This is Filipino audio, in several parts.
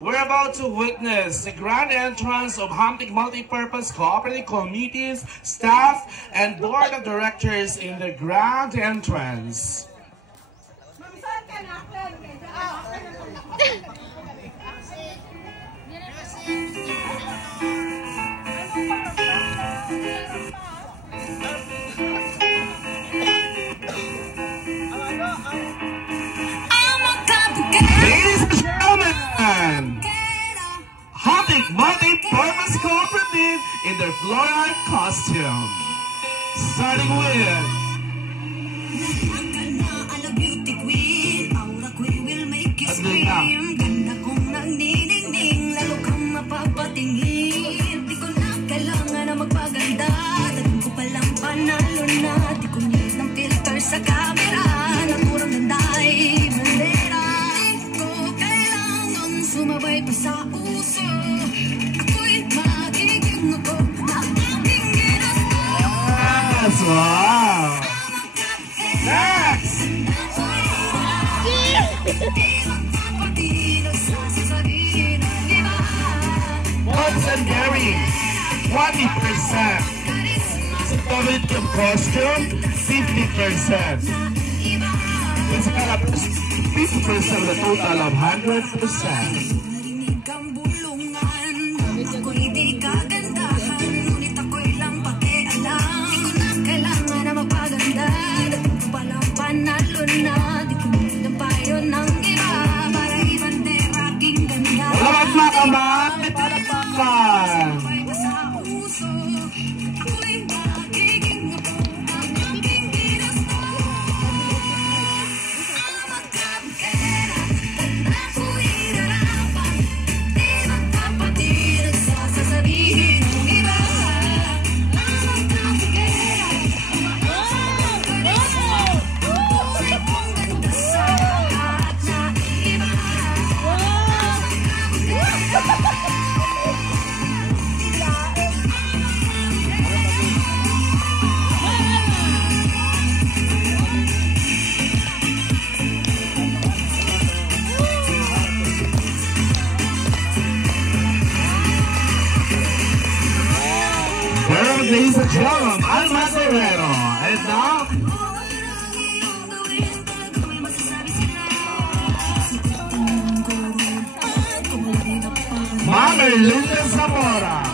We're about to witness the grand entrance of Hamtic Multipurpose Cooperative Committee's staff and board of directors in the grand entrance. Ladies and gentlemen, Hamtic Multipurpose Cooperative in their floral costume. Starting with sa camera, naturang ganda'y bandera. Ko kailangan sumabay pa sa uso. Ako'y magiging ako na aking ginagawa. yes, wow! Next! Boys and Gary, 20%. Quality of costume, 50%. Let's cut 50% of the total of 100%. Salamat mga kamay! Palakpakan! Ladies and gentlemen, Alma Guerrero, and now Mama Linda Zamora.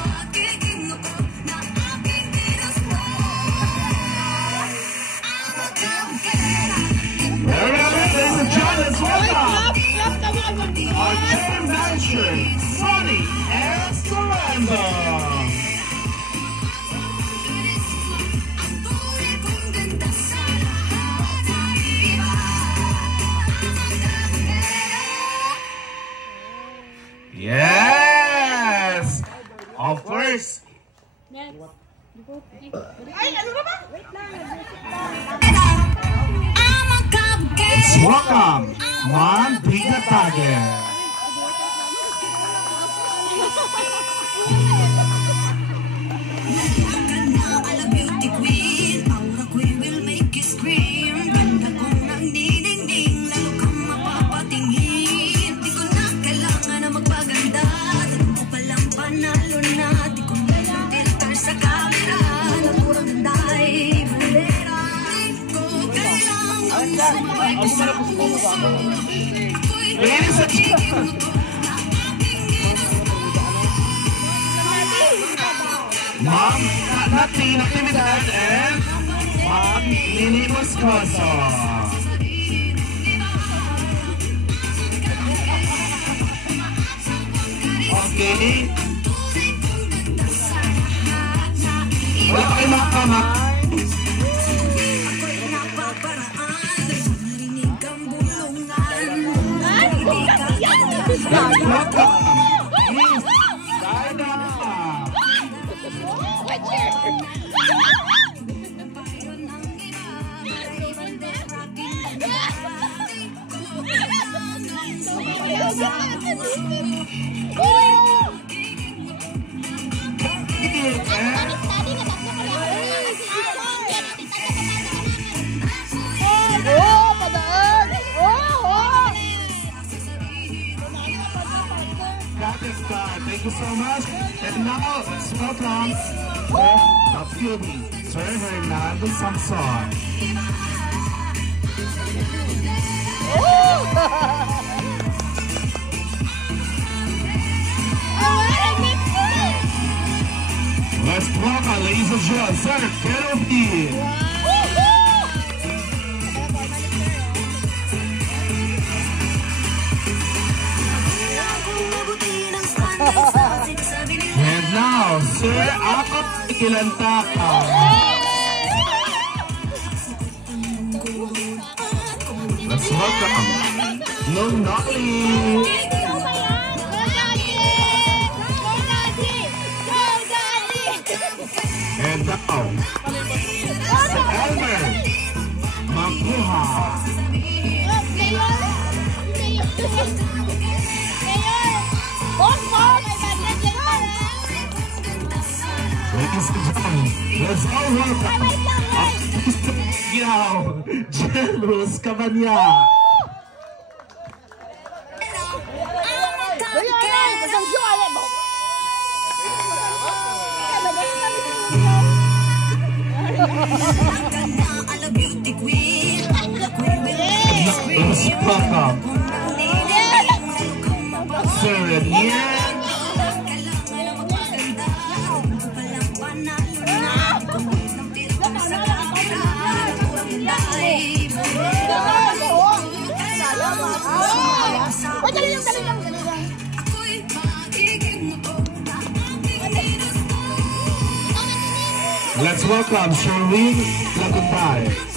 Ladies and gentlemen, welcome our chair manager, Sonny Escalando. Yes! Of course! Let's welcome Juan Bigatage. Ladies and gentlemen, Ma'am Natividad and Ma'am Nini Moscoso. Okay. Wala kayo mga kamay. Thank you so much. And now, let's welcome the beauty, Sir Hernando Samson. Let's welcome, ladies and gentlemen, Sir Keropi. And now, Sir Akop Kilantaka. Let's welcome Nung Nolly. And now, Sir Elmer Makuha. Ladies and gentlemen, let's all welcome Jealous Cabanya. Let's welcome Sir Renier. Let's welcome Sherwin Laguntay.